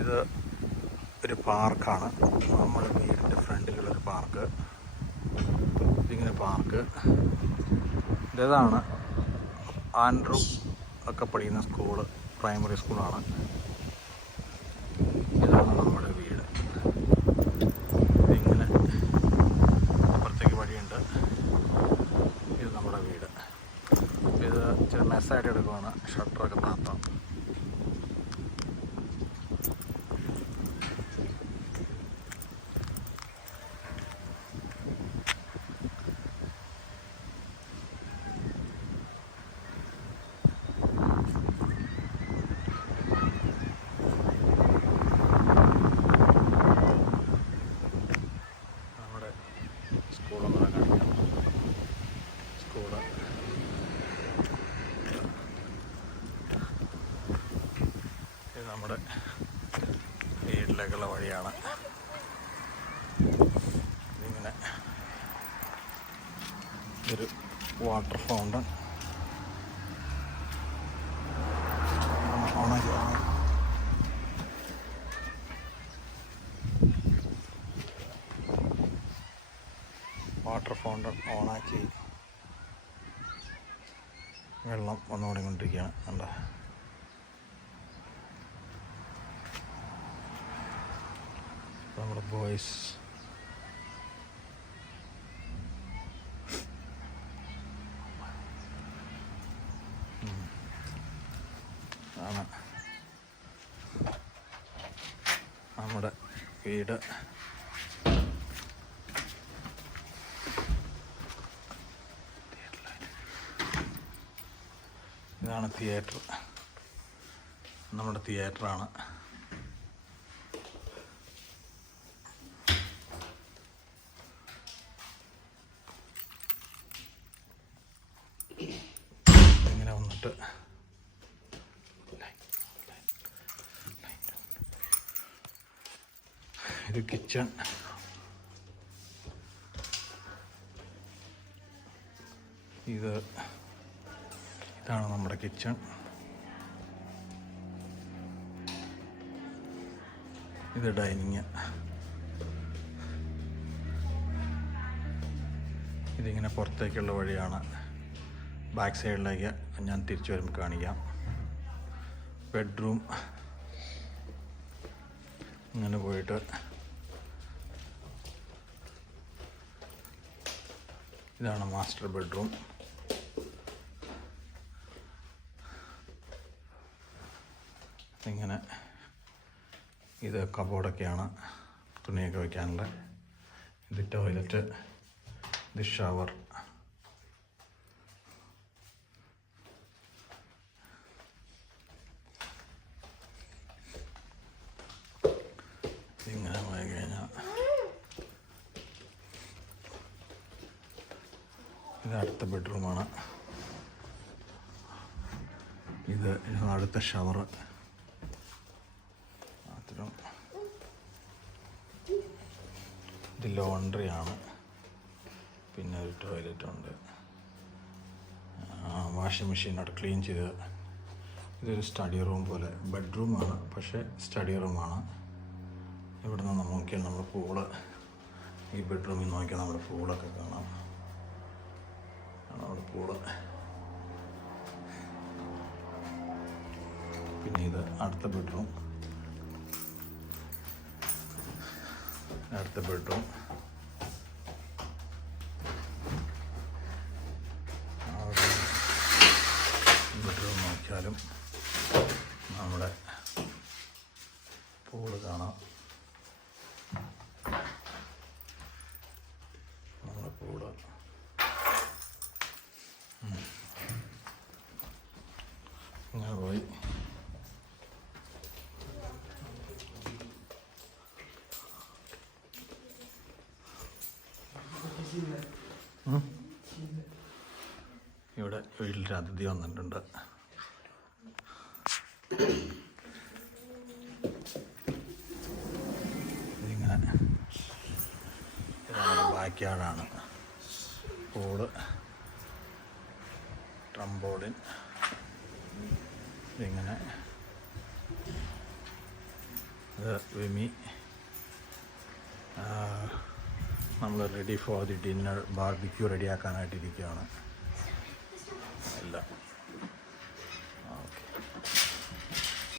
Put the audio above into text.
ഇത് ഒരു പാർക്കാണ്. നമ്മുടെ വീടിൻ്റെ ഫ്രണ്ടിലുള്ളൊരു പാർക്ക്. ഇതിങ്ങനെ പാർക്ക് ഇതാണ്. ആൻഡ്രൂ ഒക്കെ പഠിക്കുന്ന സ്കൂള്, പ്രൈമറി സ്കൂളാണ്. ഇതാണ് നമ്മുടെ വീട്. ഇതിങ്ങനെ അപ്പുറത്തേക്ക് വഴിയുണ്ട്. ഇത് നമ്മുടെ വീട്. ഇത് ഇച്ചിരി മെസ്സായിട്ട് എടുക്കുവാണ്. ഷട്ടറൊക്കെ താത്താം. നമ്മുടെ വീട്ടിലേക്കുള്ള വഴിയാണ്. ഇതിങ്ങനെ ഒരു വാട്ടർ ഫൗണ്ടൻ. വാട്ടർ ഫൗണ്ടൻ ഓണാക്കി വെള്ളം വന്നുകൊണ്ടിരിക്കുകയാണ്. കണ്ടോ? നമ്മുടെ ബോയ്സ് ആണ് നമ്മുടെ വീട്. ഇതാണ് തിയേറ്റർ. നമ്മുടെ തിയേറ്ററാണ്. ഇങ്ങനെ വന്നിട്ട് ഇത് കിച്ചൺ. ഇതാണ് നമ്മുടെ കിച്ചൺ. ഇത് ഡൈനിങ്. ഇതിങ്ങനെ പുറത്തേക്കുള്ള വഴിയാണ്. ബാക്ക് സൈഡിലേക്ക് ഞാൻ തിരിച്ചു വരുമ്പോൾ കാണിക്കാം. ബെഡ്റൂം ഇങ്ങനെ പോയിട്ട് ഇതാണ് മാസ്റ്റർ ബെഡ്റൂം. ഇങ്ങനെ ഇത് കബോർഡൊക്കെയാണ് തുണിയൊക്കെ വയ്ക്കാനുള്ള. ഇത് ടോയ്ലറ്റ്, ഇത് ഷവർ. ഇങ്ങനെ പോയി കഴിഞ്ഞാൽ ഇത് അടുത്ത ബെഡ്റൂമാണ്. ഇത് അടുത്ത ഷവർ. ഇത് ലോണ്ട്രിയാണ്. പിന്നെ ഒരു ടോയ്ലറ്റുണ്ട്. വാഷിംഗ് മെഷീൻ അവിടെ ക്ലീൻ ചെയ്ത്. ഇതൊരു സ്റ്റഡി റൂം പോലെ. ബെഡ്റൂമാണ്, പക്ഷേ സ്റ്റഡി റൂമാണ്. ഇവിടെ നിന്ന് നോക്കിയാൽ നമ്മൾ പൂള്, ഈ ബെഡ്റൂമിൽ നോക്കിയാൽ നമ്മുടെ പൂളൊക്കെ കാണാം. അവിടെ പൂള്. പിന്നെ ഇത് അടുത്ത ബെഡ്റൂം. അടുത്ത ബെഡ്റൂം. ബെഡ്റൂം നോക്കിയാലും നമ്മുടെ പൂള് കാണാം. നമ്മുടെ പൂള് ഇങ്ങനെ പോയി. ഇവിടെ വീട്ടിലൊരു അതിഥി വന്നിട്ടുണ്ട്. ഇതിങ്ങനെ ഇതാണ് ബാക്ക് യാർഡാണ്. പൂള്, ട്രംബോളിൻ. ഇതിങ്ങനെ വിമി നമ്മൾ ready for the dinner barbecue റെഡിയാക്കാനായിട്ടിരിക്കുകയാണ്.